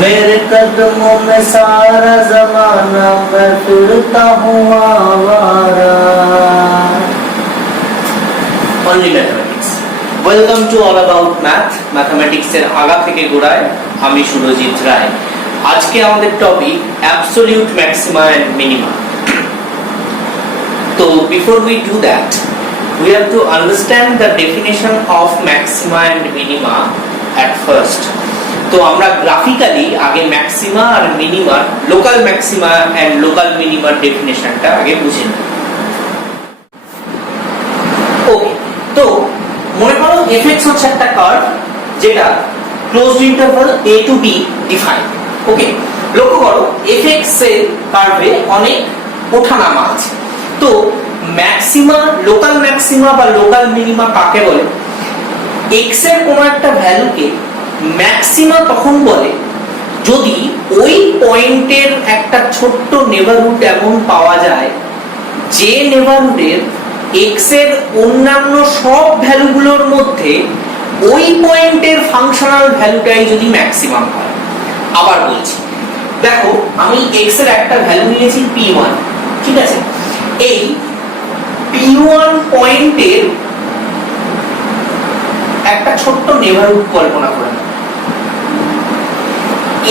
मेरे कदमों में सारा जमाना मैं फिरता हूँ आवारा। Only mathematics. Welcome to All About Math. Mathematics এর আগা থেকে গোড়ায় আমি সুরজিৎ রায়। আজকে আমাদের topic absolute maxima and minima. তো before we do that, we have to understand the definition of maxima and minima at first. তো আমরা গ্রাফিক্যালি আগে ম্যাক্সিমা আর মিনিমার লোকাল ম্যাক্সিমা এন্ড লোকাল মিনিমার ডেফিনেশনটা আগে বুঝে নিই। ওকে, তো মনে করো fx হচ্ছে একটা কার্ভ যেটা closed interval a to b define. Okay, লক্ষ্য করো fx এর কার্ভে অনেক ওঠানামা আছে। তো ম্যাক্সিমা, লোকাল ম্যাক্সিমা বা লোকাল মিনিমা কাকে বলে? x এর কোন একটা ভ্যালুকে ম্যাক্সিমা তখন বলে যদি ওই পয়েন্টের একটা ছোট্ট নেবারহুড এমন পাওয়া যায় যে নেবারহুডের x এর অন্যান্য সব ভ্যালুগুলোর মধ্যে ওই পয়েন্টের ফাংশনাল ভ্যালুটাই যদি ম্যাক্সিমাম হয়। আবার বলছি, দেখো আমি x এর একটা ভ্যালু নিয়েছি p1, ঠিক আছে? এই p1 পয়েন্টের একটা ছোট্ট নেবারহুড কল্পনা করে নাও।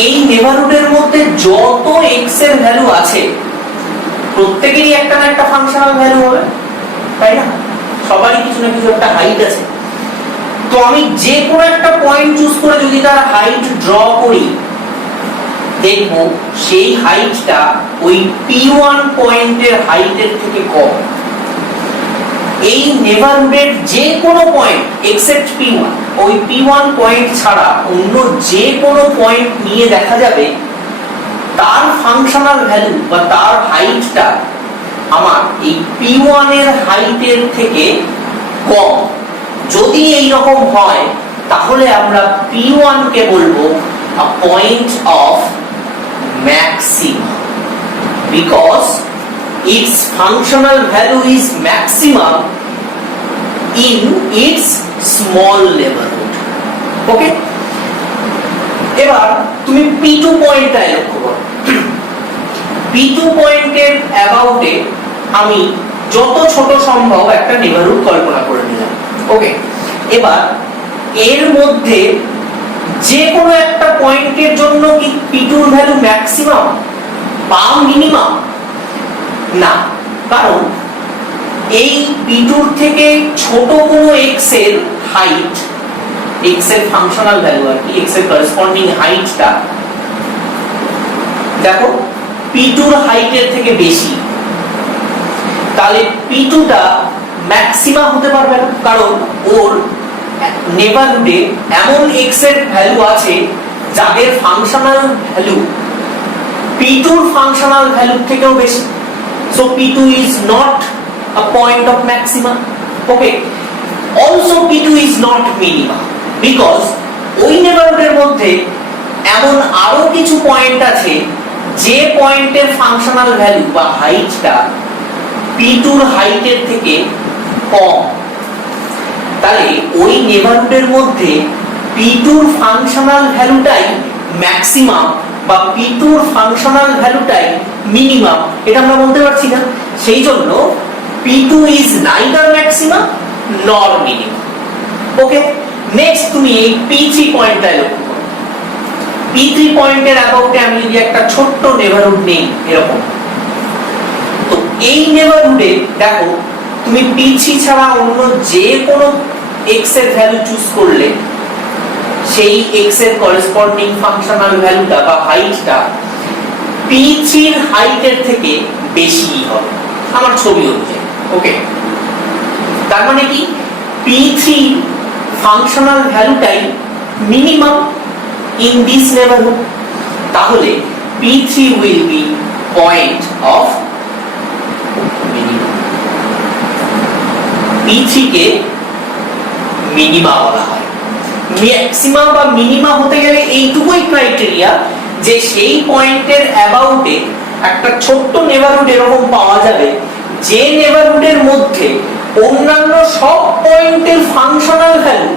এই নেবারহুডের মধ্যে যত x এর ভ্যালু আছে প্রত্যেকেরই একটা না একটা ফাংশনাল ভ্যালু হবে, তাই না? সবারই কিছু না কিছু একটা হাইট আছে। তো আমি যে কোনো একটা পয়েন্ট চুজ করে যদি তার হাইট ড্র করি, দেখবো সেই হাইটটা ওই p1 পয়েন্টের হাইটের থেকে কম। এই নেবারহুডের যে কোনো পয়েন্ট এক্সেপ্ট p1, ওই p1 পয়েন্ট ছাড়া অন্য যে কোনো পয়েন্ট নিয়ে দেখা যাবে তার ফাংশনাল ভ্যালু বা তার হাইটটা আমার এই p1 এর হাইটের থেকে কম। যদি এই রকম হয় তাহলে আমরা p1 কে বলবো a point of maxima because its functional value is maximum in its small neighborhood. ওকে, এবার তুমি p2 পয়েন্টটায় লক্ষ্য করো। p2 পয়েন্টের অ্যাবাউটে আমি যত ছোট সম্ভব একটা নেবারহুড কল্পনা করে নিলাম। ওকে, এবার এর মধ্যে যে কোনো একটা পয়েন্টের জন্য কি p2 এর ভ্যালু ম্যাক্সিমাম বা মিনিমাম? না, কারণ এই p2 থেকে ছোট কোনো x এর হাইট, x এর ফাংশনাল ভ্যালু আর কি, x এর করেসপন্ডিং হাইটটা দেখো p2 এর হাইটের থেকে বেশি। তাহলে p2 টা ম্যাক্সিমা হতে পারবে না, কারণ ওর নেবারহুডে এমন x এর ভ্যালু আছে যাদের ফাংশনাল ভ্যালু p2 এর ফাংশনাল ভ্যালু থেকেও বেশি। So p2 is not a point of maxima. Okay, also p2 is not minima because ওই নেবারহুডের মধ্যে এমন আরো কিছু পয়েন্ট আছে যে পয়েন্টের ফাংশনাল ভ্যালু বা হাইটটা p2 এর হাইটের থেকে কম। তাহলে ওই নেবারহুডের মধ্যে p2 এর ফাংশনাল ভ্যালুটাই ম্যাক্সিমাম বা p2 এর ফাংশনাল ভ্যালুটাই মিনিমাম, এটা আমরা বলতে পারছি না। সেই জন্য p2 is neither maxima nor minimum. Okay, next তুমি এই p3 পয়েন্টটায় লক্ষ্য করো। p3 পয়েন্টের অ্যাবাউটে আমি যদি একটা ছোট্ট নেবারহুড নেই এরকম, তো এই নেবারহুডে দেখো তুমি p3 ছাড়া অন্য যে কোনো x এর ভ্যালু চুজ করলে সেই x এর করেসপন্ডিং ফাংশনাল ভ্যালুটা বা হাইটটা p3 এর হাইটের থেকে বেশি হবে আমার ছবি অনুযায়ী। ওকে, তার মানে কি p3 ফাংশনাল ভ্যালুটাই মিনিমাম ইন দিস নেবারহুড। তাহলে p3 will be point of minimum. p3 কে মিনিমা বলা হয়। ম্যাক্সিমা বা মিনিমা হতে গেলে এইটুকুই ক্রাইটেরিয়া যে সেই পয়েন্টের অ্যাবাউটে একটা ছোট্ট নেবারহুড এরকম পাওয়া যাবে যে নেবারহুডের মধ্যে অন্যান্য সব পয়েন্টের ফাংশনাল ভ্যালু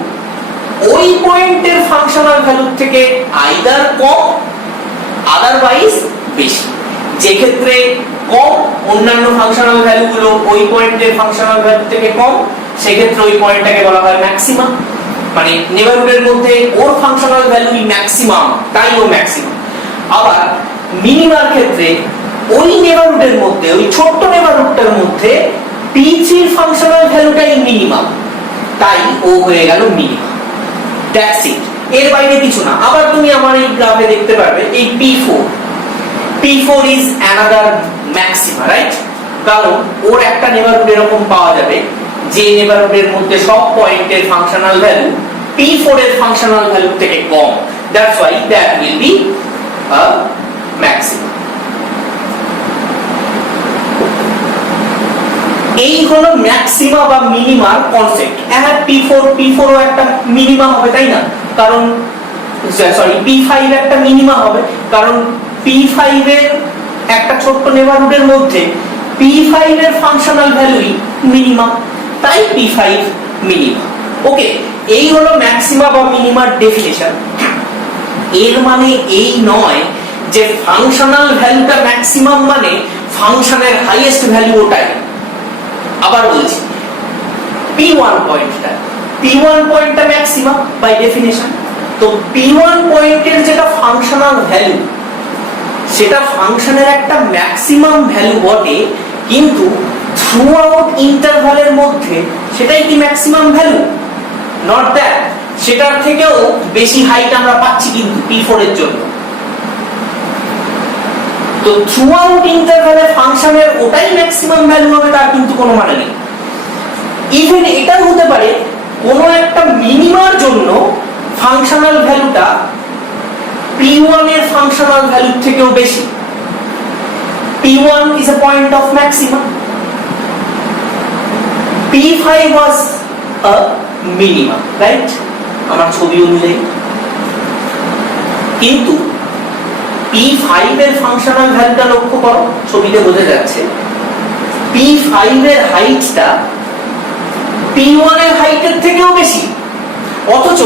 ওই পয়েন্টের ফাংশনাল ভ্যালু থেকে আইদার কম আদারওয়াইজ বেশি। যে ক্ষেত্রে কম, অন্যান্য ফাংশনাল ভ্যালুগুলো ওই পয়েন্টের ফাংশনাল ভ্যালু থেকে কম, সেক্ষেত্রে ওই পয়েন্টটাকে বলা হয় ম্যাক্সিমাম। মানে নেবারহুডের মধ্যে ওর ফাংশনাল ভ্যালুই ম্যাক্সিমাম, তাই ও ম্যাক্সিমাম। আবার মিনিমার ক্ষেত্রে ওই নেবারহুডের মধ্যে, ওই ছোট্ট নেবারহুডটার মধ্যে P3 এর ফাংশনাল ভ্যালুটাই মিনিমাম, তাই ও হয়ে গেল মিনিমাম। দ্যাটস ইট, এর বাইরে কিছু না। আবার তুমি আমার এই গ্রাফে দেখতে পারবে এই P4 is another maxima, right? কারণ ওর একটা নেবারহুড এরকম পাওয়া যাবে যে নেবারহুডের মধ্যে সব পয়েন্টের ফাংশনাল ভ্যালু P4 এর ফাংশনাল ভ্যালু থেকে কম, that's why that will be a maxima. এই হলো ম্যাক্সিমা বা মিনিমার কনসেপ্ট। হ্যাঁ, P4 ও একটা মিনিমা হবে, তাই না? কারণ P5 একটা মিনিমা হবে, কারণ P5 এর একটা ছোট্ট নেবারহুডের মধ্যে P5 এর ফাংশনাল ভ্যালুই মিনিমাম, তাই P5 মিনিমা। ওকে, এই হলো ম্যাক্সিমা বা মিনিমার ডেফিনিশন। এর মানে এই নয় যে ফাংশনাল ভ্যালুটা ম্যাক্সিমাম মানে ফাংশনের হাইয়েস্ট ভ্যালু ওটাই। আবার বলছি, P1 পয়েন্টটা ম্যাক্সিমাম বাই ডেফিনিশন। তো P1 পয়েন্টের যেটা ফাংশনাল ভ্যালু, সেটা ফাংশনের একটা ম্যাক্সিমাম ভ্যালু বটে, কিন্তু থ্রু আউট ইন্টারভালের মধ্যে সেটাই কি ম্যাক্সিমাম ভ্যালু? নট দ্যাট, সেটার থেকেও বেশি হাইট আমরা পাচ্ছি কিন্তু P4 এর জন্য। তো থ্রু আউট ইন্টারভালে ফাংশনের ওটাই ম্যাক্সিমাম ভ্যালু হবে তার কিন্তু কোনো মানে নেই। ইভেন এটাও হতে পারে কোনো একটা মিনিমার জন্য ফাংশনাল ভ্যালুটা P1 এর ফাংশনাল ভ্যালু থেকেও বেশি। P1 is a point of maximum, P5 was a minimum, right? আমার ছবি অনুযায়ী। কিন্তু P5 এর ফাংশনাল ভ্যালুটা লক্ষ্য করো, ছবিতে বোঝা যাচ্ছে P5 এর হাইটটা P1 এর হাইটের থেকেও বেশি, অথচ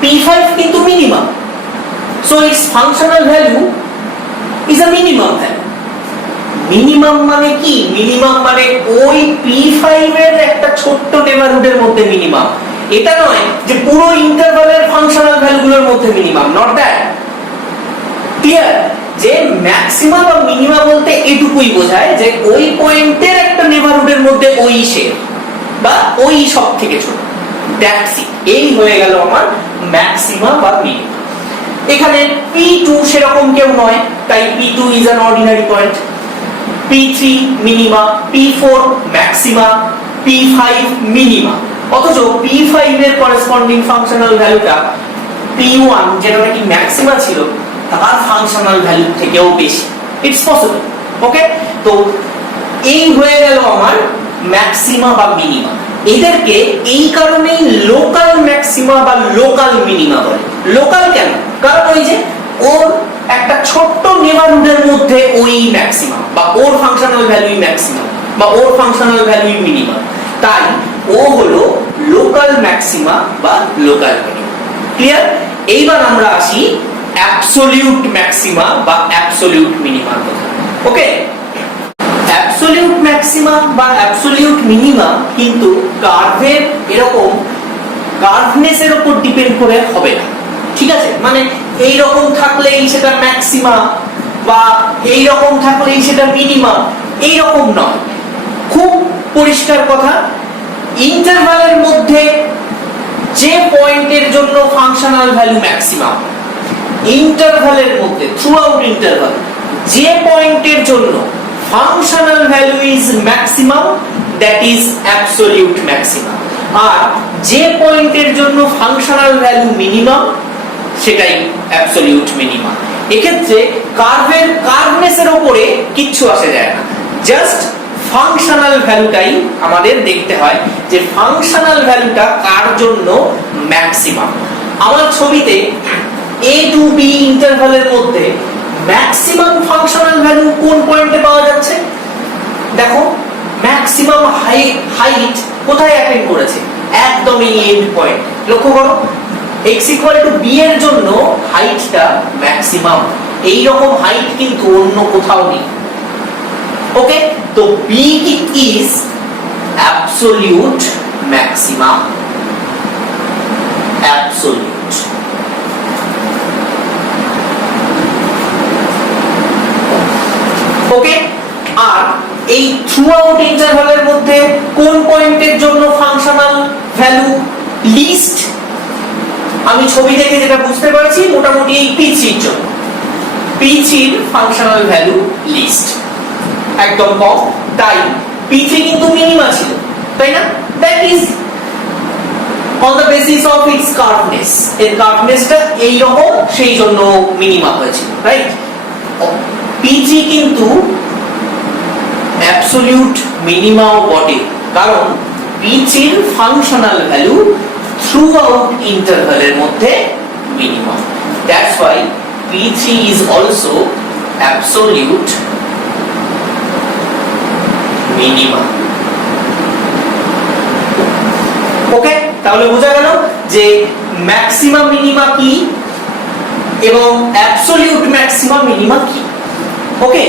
P5 কিন্তু minimum. So its functional value is a minimum value. Minimum মানে কি? মিনিমাম মানে ওই P5 এর একটা ছোট্ট নেবারহুডের মধ্যে মিনিমাম। এটা নয় যে পুরো ইন্টারভালের ফাংশনাল ভ্যালুগুলোর মধ্যে মিনিমাম, নট দ্যাট। ক্লিয়ার? যে ম্যাক্সিমাম বা মিনিমাম বলতে এটুকুই বোঝায় যে ওই পয়েন্টের একটা নেবারহুডের মধ্যে ওই শের বা ওই সব থেকে ছোট। That's it. এই হয়ে গেল আমার ম্যাক্সিমা বা মিনিমাম। এখানে P2 সেরকম কেউ নয়, তাই P2 is an ordinary point, P3 minima, P4 maxima, P5 minima. অথচ P5 এর করেসপন্ডিং ফাংশনাল ভ্যালুটা P1 যেটা নাকি ম্যাক্সিমা ছিল তার ফাংশনাল ভ্যালু থেকেও বেশি। It's possible. ওকে, তো এই হয়ে গেল আমার ম্যাক্সিমা বা মিনিমা। এদেরকে এই কারণেই লোকাল ম্যাক্সিমা বা লোকাল মিনিমা বলে। লোকাল কেন? কারণ ওই যে ওর একটা ছোট্ট নেবারহুডের মধ্যে ওই ম্যাক্সিমাম বা ওর ফাংশনাল ভ্যালুই ম্যাক্সিমাম বা ওর ফাংশনাল ভ্যালুই মিনিমাম, তাই ও হলো লোকাল ম্যাক্সিমা বা লোকাল মিনিমা। ক্লিয়ার? এইবার আমরা আসি অ্যাবসলিউট ম্যাক্সিমা বা অ্যাবসলিউট মিনিমার কথা। ওকে, অ্যাবসলিউট ম্যাক্সিমা বা অ্যাবসলিউট মিনিমা কিন্তু কার্ভের এরকম কার্ভনেসের উপর ডিপেন্ড করে হবে না। ঠিক আছে? মানে এই রকম থাকলেই সেটা ম্যাক্সিমা বা এই রকম থাকলেই সেটা মিনিমা, এই রকম নয়। খুব পরিষ্কার কথা, ইন্টারভালের মধ্যে যে পয়েন্টের জন্য ফাংশনাল ভ্যালু ম্যাক্সিমাম, ইন্টারভালের মধ্যে থ্রু আউট ইন্টারভাল যে পয়েন্টের জন্য functional value is maximum, that is absolute maximum, আর যে পয়েন্টের জন্য ফাংশনাল ভ্যালু মিনিমাম সেটাই অ্যাবসলিউট মিনিমাম। এক্ষেত্রে কার্ভের কার্ভনেসের উপরে কিচ্ছু আসে যায় না, জাস্ট ফাংশনাল ভ্যালুটাই আমাদের দেখতে হয় যে ফাংশনাল ভ্যালুটা কার জন্য ম্যাক্সিমাম। আমার ছবিতে a to b ইন্টারভালের মধ্যে ম্যাক্সিমাম ফাংশনাল ভ্যালু কোন পয়েন্টে পাওয়া যাচ্ছে? দেখো, ম্যাক্সিমাম হাইট কোথায় অ্যাটেইন করেছে? একদম এই এন্ড পয়েন্ট। লক্ষ্য করো, x = b এর জন্য হাইটটা ম্যাক্সিমাম, এই রকম হাইট কিন্তু অন্য কোথাও নেই। ওকে, তো B is absolute maximum, absolute. Okay, আর এই থ্রু আউট ইন্টারভালের মধ্যে কোন পয়েন্টের জন্য ফাংশনাল ভ্যালু লিস্ট? আমি ছবি দেখে যেটা বুঝতে পারছি মোটামুটি এই পিচির জন্য, পিচির ফাংশনাল ভ্যালু লিস্ট একদম কম, তাই পিচি কিন্তু মিনিমা ছিল, তাই না? That is on the basis of its কার্ভনেস, এর কার্ভনেসটা এই রকম, সেই জন্য মিনিমা হয়েছিল, রাইট? পিচি কিন্তু অ্যাবসলিউট মিনিমাও বটে, কারণ পিচির ফাংশনাল ভ্যালু থ্রু আউট ইন্টারভালের মধ্যে minimum. That's why P3 is also absolute minimum. ওকে, তাহলে বোঝা গেল যে ম্যাক্সিমা মিনিমা কি এবং অ্যাবসলিউট ম্যাক্সিমা মিনিমা কি। ওকে,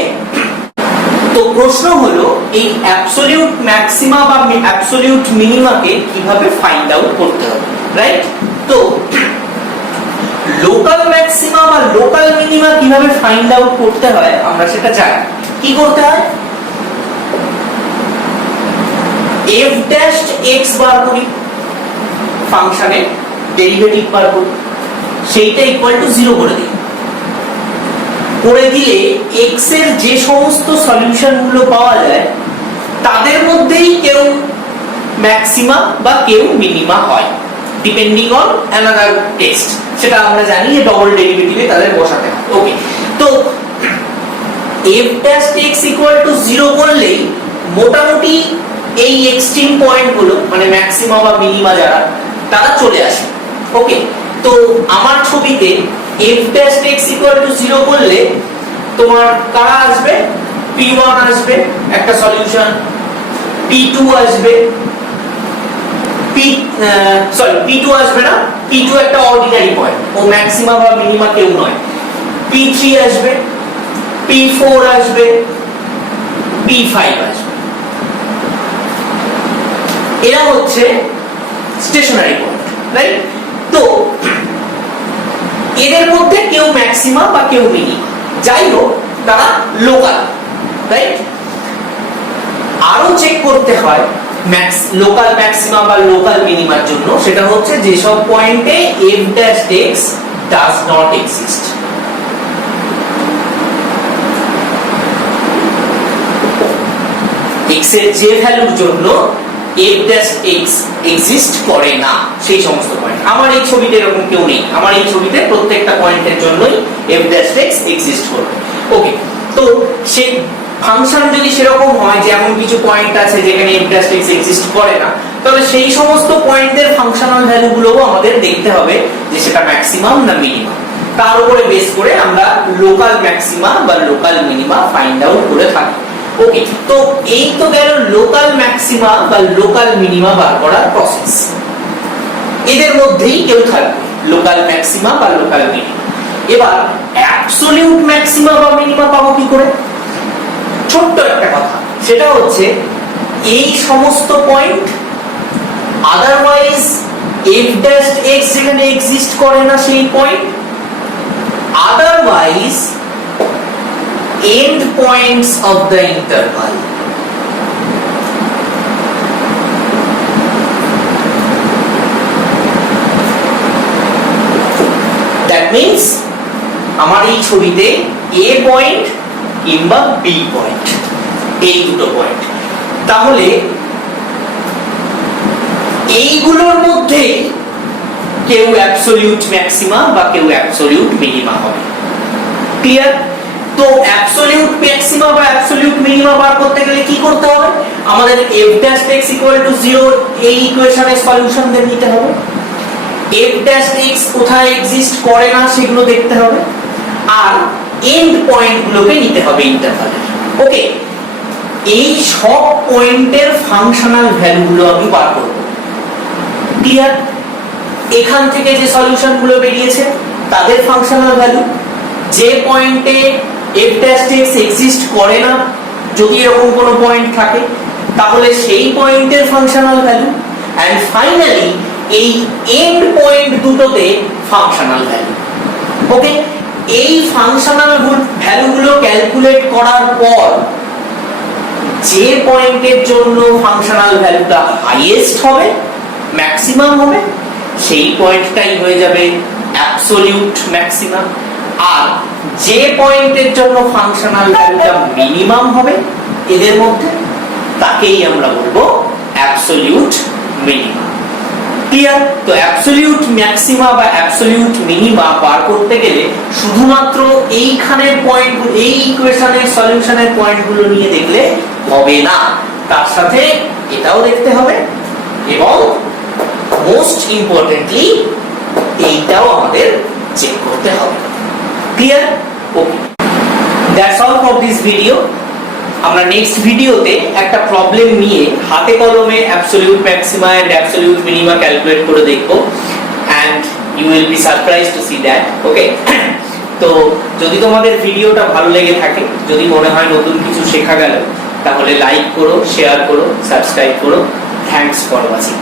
তো প্রশ্ন হলো এই অ্যাবসলিউট ম্যাক্সিমা বা অ্যাবসলিউট মিনিমাকে কিভাবে ফাইন্ড আউট করতে হবে, রাইট? তো লোকাল ম্যাক্সিমা বা লোকাল মিনিমা কিভাবে ফাইন্ড আউট করতে হয় আমরা সেটা জানি। কি করতে হয়? f ড্যাশড x বার করি, ফাংশনের ডেরিভেটিভ বার করি, সেইটা ইকুয়াল টু 0 করে দিই। করে দিলে x এর যে সমস্ত সলিউশন গুলো পাওয়া যায় তাদের মধ্যেই কেউ ম্যাক্সিমা বা কেউ মিনিমা হয়, ডিপেন্ডিং অন অ্যানাদার টেস্ট। সেটা আমরা জানি যে ডবল ডেরিভেটিভে তাদের বসাতে হয়। ওকে, তো f dash x equal to 0 করলেই মোটামুটি এই এক্সট্রিম পয়েন্ট গুলো মানে ম্যাক্সিমা বা মিনিমা যারা তারা চলে আসে। ওকে, তো আমার ছবিতে f dash x equal to 0 করলে তোমার কারা আসবে? p1 আসবে একটা সলিউশন, p2 আসবে, p2 আসবে না, p2 একটা অর্ডিনারি পয়েন্ট, ও ম্যাক্সিমা বা মিনিমা কেউ নয়। p3 আসবে, p4 আসবে, p5 আসবে। এরা হচ্ছে স্টেশনারি পয়েন্ট, রাইট? তো এদের মধ্যে কেউ ম্যাক্সিমা বা কেউ মিনিমা, যাই হোক তারা লোকাল, রাইট? আরো চেক করতে হয় লোকাল ম্যাক্সিমা বা লোকাল মিনিমার জন্য, সেটা হচ্ছে যেসব পয়েন্টে f dash x does not exist। x এর যে ভ্যালুর জন্য f ড্যাশ x এক্সিস্ট করে না সেই সমস্ত পয়েন্ট। আমার এই ছবিতে এরকম কেউ নেই, আমার এই ছবিতে প্রত্যেকটা পয়েন্টের জন্যই f ড্যাশ x এক্সিস্ট করবে। ওকে, তো সেই ফাংশন যদি সেরকম হয় যে এমন কিছু পয়েন্ট আছে যেখানে f ড্যাশ x এক্সিস্ট করে না, তাহলে সেই সমস্ত পয়েন্টের ফাংশনাল ভ্যালুগুলোও আমাদের দেখতে হবে যে সেটা ম্যাক্সিমাম না মিনিমাম। তার উপরে বেস করে আমরা লোকাল ম্যাক্সিমা বা লোকাল মিনিমা ফাইন্ড আউট করে থাকি। ওকে, তো এই তো গেল লোকাল ম্যাক্সিমা বা লোকাল মিনিমা বার করার প্রসেস। এদের মধ্যেই কেউ থাকবে লোকাল ম্যাক্সিমা বা লোকাল মিনিমা। এবার অ্যাবসলিউট ম্যাক্সিমা বা মিনিমা পাবো কি করে? ছোট্ট একটা কথা, সেটা হচ্ছে এই সমস্ত point otherwise f dash x যেখানে এক্সিস্ট করে না সেই point, otherwise end points of the interval। That means আমার এই ছবিতে a পয়েন্ট কিংবা b পয়েন্ট, এই দুটো পয়েন্ট, তাহলে এইগুলোর মধ্যে কেউ অ্যাবসলিউট ম্যাক্সিমা বা কেউ অ্যাবসলিউট মিনিমা হবে। ক্লিয়ার? তো অ্যাবসলিউট ম্যাক্সিমা বা অ্যাবসলিউট মিনিমা বার করতে গেলে কি করতে হবে? আমাদের f dash x equal to 0 এই ইকুয়েশনের সলিউশন দিয়ে নিতে হবে। f ড্যাশ x কোথায় এক্সিস্ট করে না সেগুলো দেখতে হবে, আর এন্ড পয়েন্টগুলোকে নিতে হবে ইন্টারভালের। ওকে, এই সব পয়েন্টের ফাংশনাল ভ্যালুগুলো আমি বার করব। ক্লিয়ার? এখান থেকে যে সলিউশনগুলো বেরিয়েছে তাদের ফাংশনাল ভ্যালু, যে পয়েন্টে f dash x এক্সিস্ট করে না, যদি এরকম কোনো পয়েন্ট থাকে তাহলে সেই পয়েন্টের ফাংশনাল ভ্যালু, এন্ড ফাইনালি এই এন্ড পয়েন্ট দুটোতে ফাংশনাল ভ্যালু। ওকে, এই ফাংশনাল ভ্যালুগুলো ক্যালকুলেট করার পর যে পয়েন্টের জন্য ফাংশনাল ভ্যালুটা হাইয়েস্ট হবে, ম্যাক্সিমাম হবে, সেই পয়েন্টটাই হয়ে যাবে অ্যাবসলিউট ম্যাক্সিমাম। আর যে পয়েন্টের জন্য ফাংশনাল ভ্যালুটা মিনিমাম হবে এদের মধ্যে, তাকেই আমরা বলবো অ্যাবসলিউট মিনিমাম। ক্লিয়ার? তো অ্যাবসলিউট ম্যাক্সিমা বা অ্যাবসলিউট মিনিমা বার করতে গেলে শুধুমাত্র এইখানের পয়েন্ট, এই ইকুয়েশনের সলিউশনের পয়েন্টগুলো নিয়ে দেখলে হবে না, তার সাথে এটাও দেখতে হবে, এবং মোস্ট ইম্পর্টেন্টলি এইটাও আমাদের চেক করতে হবে। Clear? Okay, that's all for this video. আমরা নেক্সট ভিডিওতে একটা প্রবলেম নিয়ে হাতে কলমে absolute maxima and absolute minima calculate করে দেখব, and you will be surprised to see that. Okay, তো যদি তোমাদের ভিডিওটা ভালো লেগে থাকে, যদি মনে হয় নতুন কিছু শেখা গেল, তাহলে লাইক করো, শেয়ার করো, সাবস্ক্রাইব করো। Thanks for watching.